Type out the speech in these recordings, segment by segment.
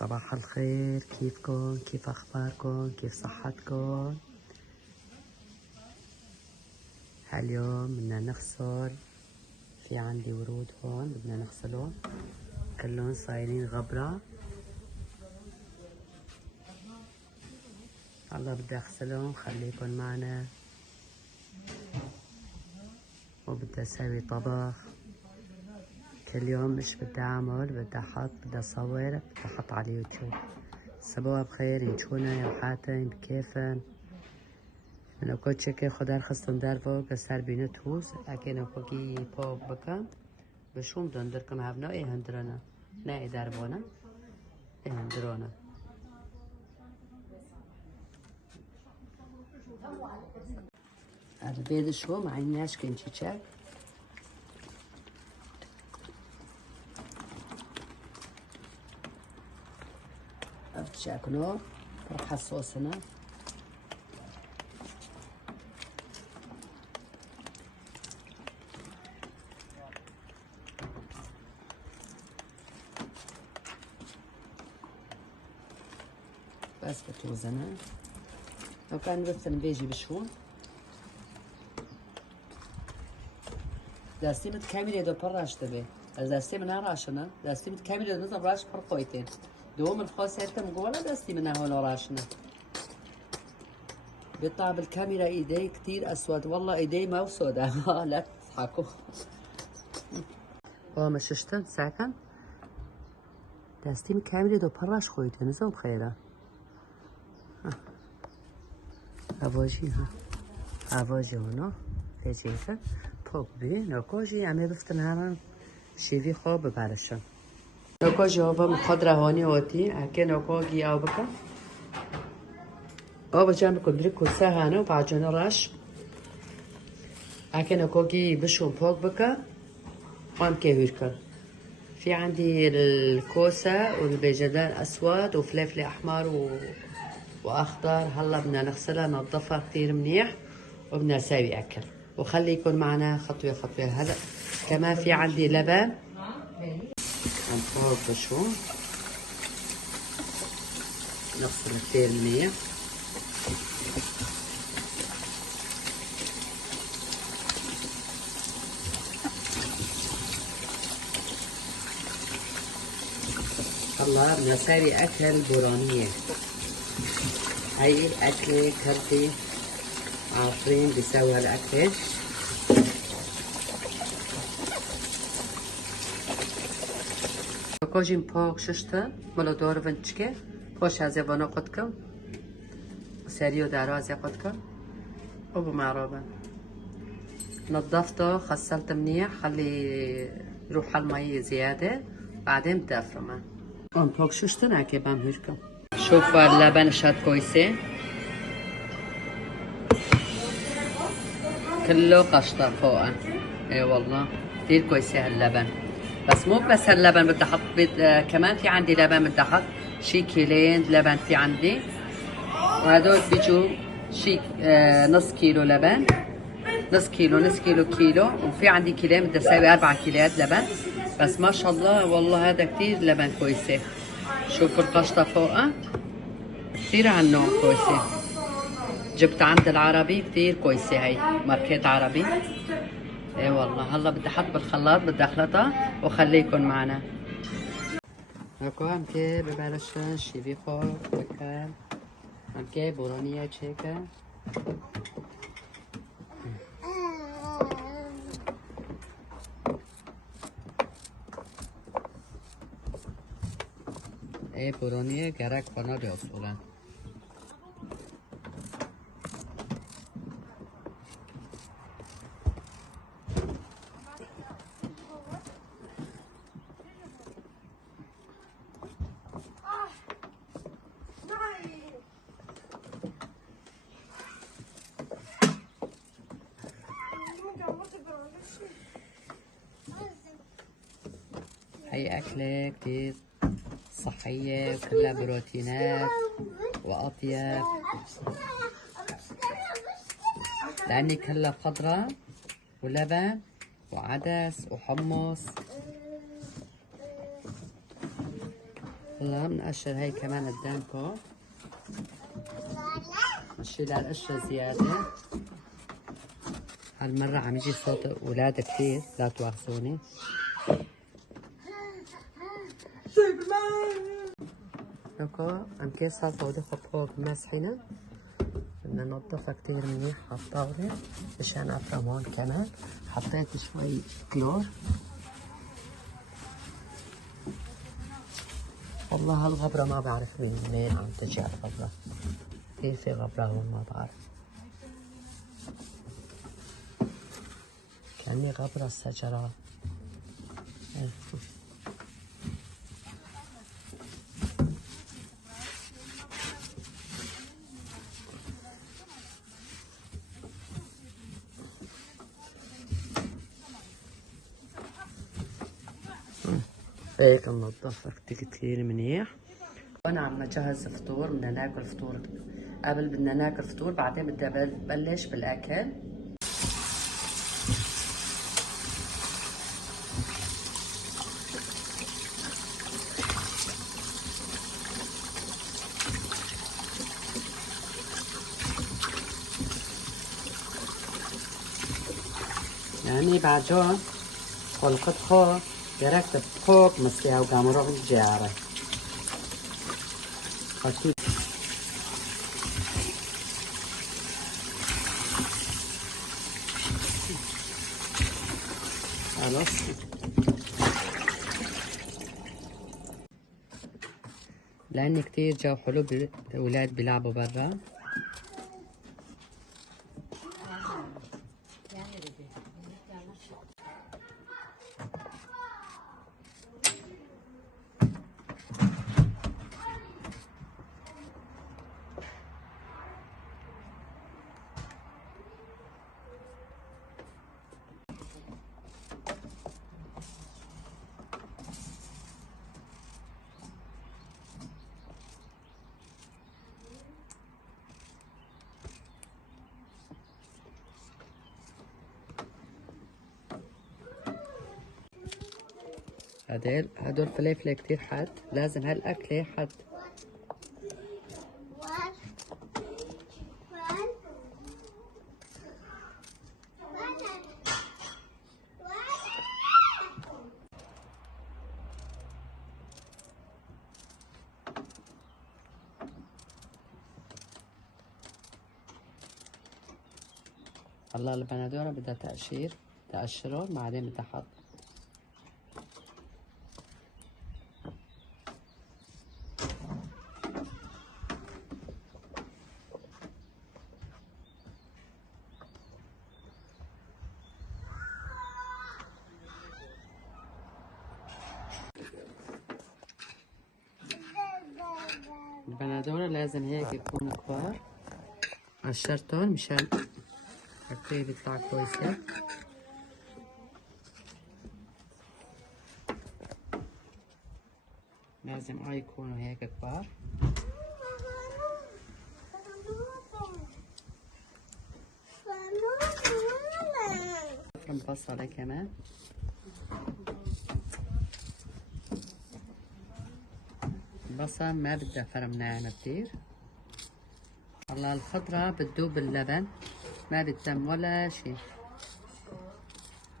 صباح الخير، كيفكن؟ كيف أخباركن؟ كيف صحتكن؟ هاليوم بدنا نغسل. في عندي ورود هون بدنا نغسلهم، كلهم صايرين غبرة. هلا بدي أغسلهم، خليكن معنا. وبدي أسوي طبخ كل يوم، مش بدي أعمل، بدي أحط، بدي أصور، بدي أحط على اليوتيوب. صباح بخير، ينشونا يا حاتم بكيفن. من أكو تشكي خدار خستن دارفو قصار بينت هوز أكين أكو كي بوك بكا بشوم دندركم هبنا إيه هندرنا نا إداربونا إيه هندرونا. البيض شو مع الناس كنتي تشاك أفتشاكنو راح الصوصنا. بس بتوزنا لو كان بس بيجي بشو دستيمت كاميرا دو براش تبي از دستیم نراشنا دستیمت کامل نظام راش پر قویتین دوم الخاص هتم جوالا دستیم نهولا راشنا. بيطلع بالكاميرا ايدي كتير اسود، والله ايدي ما سوداء. لا تضحكوا. مش شتن ساكن دستیم کامل دو براش قویتین نظام خیره. هواجی ها هواجی هنا فیجیکه پاک بی نکاجی همه بفتن هران شیوی خواب ببرشن. نکاجی ها مخاد روانی آتی اکه نکاجی آب بکن آب جمع کن بری کسه هنو بعجان رش اکه نکاجی بشون پاک بکن قام كهير كان. في عندي الكوسة والباجدان أسود وفلفل أحمر وأخضر. هلا بدنا نغسلها ننظفها كتير منيح وبدنا نسوي أكل، وخلي يكون معنا خطوة خطوة. هلا كمان في عندي لبن نحطه شو نغسل كتير منيح. هلا بدنا نسوي أكل بورانية. هاي الأكلة كرتي عارفين بيسوي هالأكلة. كوجين باق ششتا ملو دور فنتشكي خوش هزي بنا قدكم سريو دارازي قدكم أبو معروبة. نظفته غسلته منيح، خلي روح المي زيادة بعدين بدي أفرمه. باق ششتا ناكي بامهركم. شوفوا اللبن شاد كويسة كله قشطة فوقه. اي والله كتير كويسة هاللبن. بس مو بس هاللبن بدي احط كمان في عندي لبن بدي احط شي كيلين لبن في عندي، وهدول بيجوا شي نص كيلو لبن، نص كيلو كيلو، وفي عندي كيلين بدي اسوي 4 كيلات لبن. بس ما شاء الله والله هذا كتير لبن كويسة. شوفوا القشطة فوقه كتير هالنوع كويسة. جبت عند العربي كتير كويسة، هاي ماركات عربي. اي والله. هلا بدي احط بالخلاط، بدي اخلطها وخليكن معنا. هكو هم كي ببلشن شيفي خور بكال هم كي بورانية تشيكا. اي بورانية گرک خانا بیاصولن. هي أكلة كتير صحية وكلها بروتينات وأطيب، لأني كلها خضرة ولبن وعدس وحمص. هلا بنقشر هي كمان قدامكم. نشيل هالقشرة زيادة. هالمرة عم يجي صوت أولاد كثير، لا تواخذوني. لكو عم كيس صلصة ودخل فوق مسحينة. بدنا ننظفها كتير منيح هالطاولة مشان أفرم هون كمان. حطيت شوي كلور. والله هالغبرة ما بعرف من منين عم تجي هالغبرة. كثير في غبرة هون ما بعرف. كأني غبرة الشجرات. هيك ننظفها كتير منيح. وانا عم نجهز فطور. بدنا ناكل فطور. قبل بدنا ناكل فطور، بعدين بدي بلش بالاكل. يعني بعجون خلقت خو دركت بخوك مسيها وقاموا الجارة. أكيد. خلاص. لأن كتير جو حلو الأولاد بيلعبوا برا. هدول فلافل كتير حد. لازم هالأكلة حد. هلا البندورة بدها تقشرهم بعدين بدها حط. البندورة لازم هيك يكونوا كبار. قشرتهم مشان الكوي بيطلع كويسة. لازم يكونوا هيك كبار. افرم بصلة كمان. البصل ما بدها فرم ناعم كتير. هلا الخضرة بتذوب باللبن، ما بتتم ولا شي.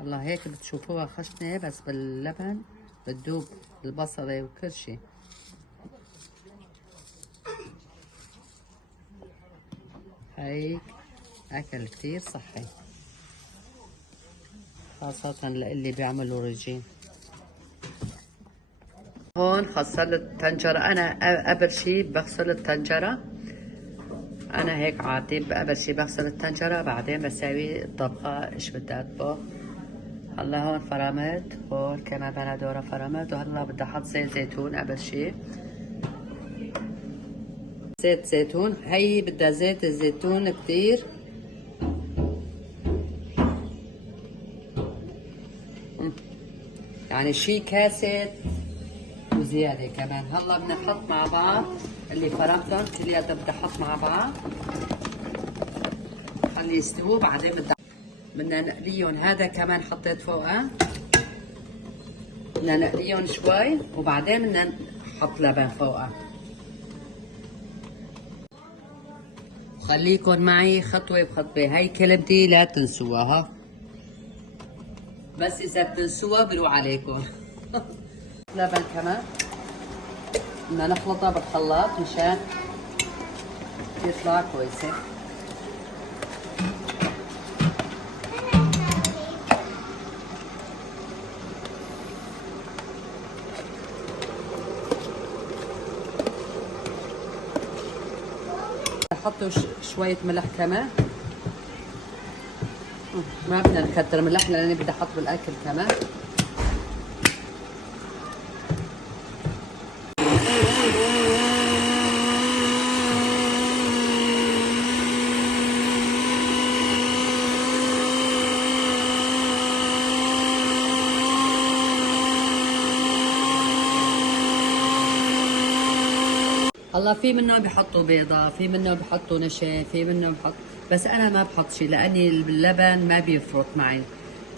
هلا هيك بتشوفوها خشنة، بس باللبن بتذوب البصلة وكل شي. هيك أكل كتير صحي، خاصة للي بيعملوا رجيم. هون خلصت الطنجرة. أنا قبل شي بغسل الطنجرة. أنا هيك عادي قبل شي بغسل الطنجرة، بعدين بساوي الطبخة إيش بدي أطبخ. هلا هون فرمت، هون كمان بندورة فرمت، وهلا بدي أحط زيت زيتون قبل شي. زيت زيتون. هي بدها زيت الزيتون كتير. يعني شي كاسة وزيادة كمان. هلا بدنا نحط مع بعض اللي فرمتهم كلياتهم. بدي احط مع بعض خلي يستووا، بعدين بدنا نقليهم. هذا كمان حطيت فوقه. بدنا نقليهم شوي، وبعدين بدنا حط لبن فوقها. خليكن معي خطوة بخطوة، هاي كلمتي لا تنسوها، بس إذا بتنسوها بروح عليكم. لبن كمان بدنا نخلطها بالخلاط مشان يطلع كويسة. حطوا شوية ملح كمان، ما بدنا نكتر ملح لأني بدي أحط بالأكل كمان. الله في منهم بيحطوا بيضة، في منهم بيحطوا نشا، في منهم بحط، بس أنا ما بحط شيء لأني اللبن ما بيفرط معي،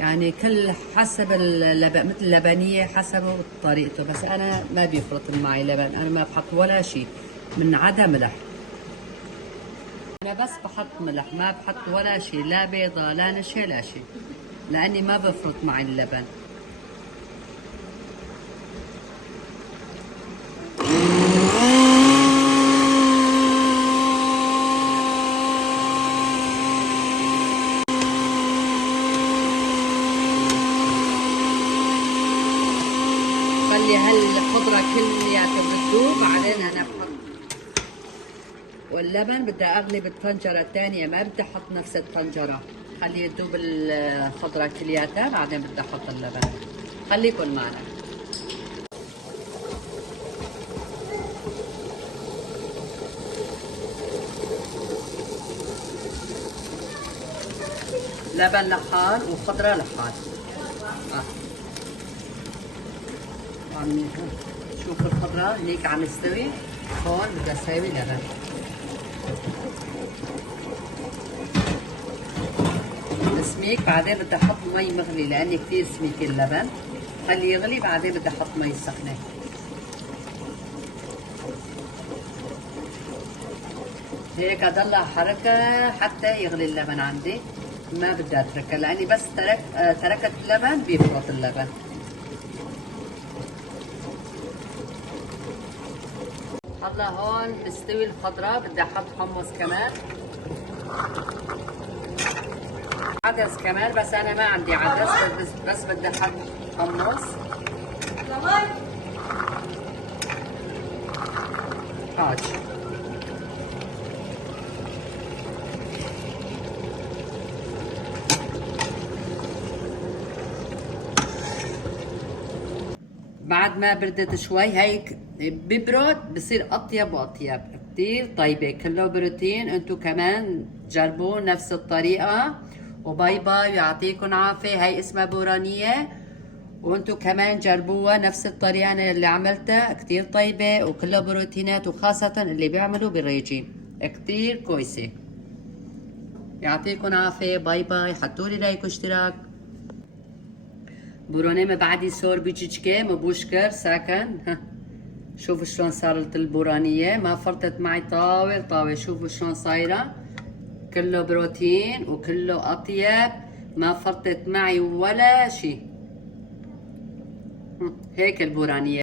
يعني كل حسب اللبن، مثل اللبنية حسب طريقته، بس أنا ما بيفرط معي لبن، أنا ما بحط ولا شيء من عدا ملح. أنا بس بحط ملح، ما بحط ولا شيء، لا بيضة لا نشا لا شيء، لأني ما بفرط معي اللبن. خلي هالخضرة كلياتها بتذوب، بعدين أنا بحط، واللبن بدي أغلي بالطنجرة الثانية، ما بدي أحط نفس الطنجرة، خلي تذوب الخضرة كلياتها بعدين بدي أحط اللبن. خليكن معنا. لبن لحال وخضرة لحال. شوف الخضرة هيك عم يستوي، هون بدي اساوي لبن. سميك، بعدين بدي احط مي مغلي لاني كثير سميك اللبن، خليه يغلي بعدين بدي احط مي سخنة. هيك اضلها حركة حتى يغلي اللبن عندي، ما بدي اتركها لاني بس تركت اللبن بيفرط اللبن. هلا هون بتستوي الخضراء، بدي احط حمص كمان، عدس كمان، بس انا ما عندي عدس، بس بدي احط حمص. هاج بعد ما بردت شوي هيك ببرد بصير اطيب واطيب، كتير طيبه، كله بروتين. انتو كمان جربوا نفس الطريقه، وباي باي، يعطيكم عافيه. هي اسمها بورانيه، وانتو كمان جربوها نفس الطريقه أنا اللي عملتها، كتير طيبه وكلها بروتينات، وخاصه اللي بيعملوا بالريجيم كتير كويسه. يعطيكم عافيه، باي باي، حطولي لايك واشتراك. بورانه ما بعدي صور بجيجكي مبوشكر ساكن. شوفوا شلون صارت البورانية، ما فرطت معي طاول طاول. شوفوا شلون صايرة، كله بروتين وكله أطيب، ما فرطت معي ولا شي. هيك البورانية.